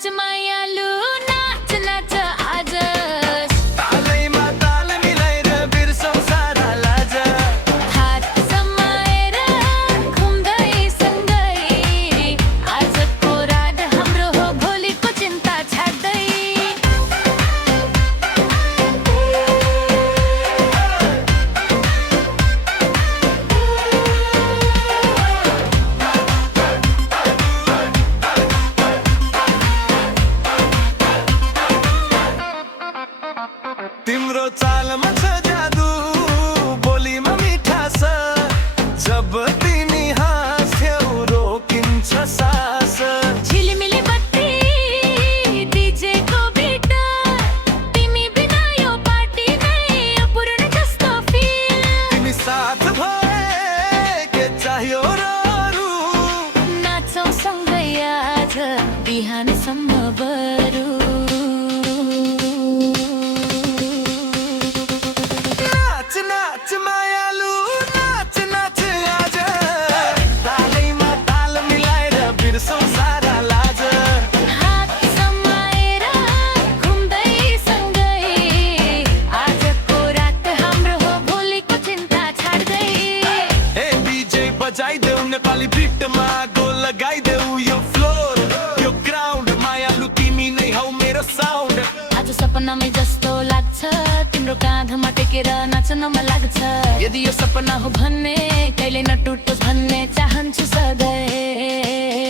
नाच मायालु नाच नाच आज तालैमा ताल मिलाएर बिर्सौँ सारा लाज हात समाएर घुम्दै सँगै आजको रात हाम्रो हो भोलिको चिन्ता छाड्दै तिम्रो चालमा छ जादु बोलीमा मिठा छ जब तिमी हाँस्यौ रोकिन्छ सास झिलिमिली बत्ती डीजेको बिट तिमी बिना यो पार्टी नै अपूर्ण जस्तो फिल तिमी साथ भए के चाहियो र अरू नाचौँ सँगै आज बिहानसम्म बरु नाच नाच मायालु नाच नाच आज तालैमा ताल मिलाएर बिर्सौँ सारा लाज हात समाएर घुम्दै सँगै आजको रात हाम्रो हो भोलिको चिन्ता छाड्दै ए डीजे बजाइदेऊ नेपाली बिटमा गो लगाइदेऊ यो फ्लोर यो ग्राउन्ड मायालु तिमी नै हौ मेरो साउन्ड आज सपनामै जस्तो लाग्छ तिम्रो काँधमा टेकेर नाच्न मन लाग्छ यदि यो सपना हो भन्ने कहिले नटुटोस् भन्ने चाहन्छु सधैँ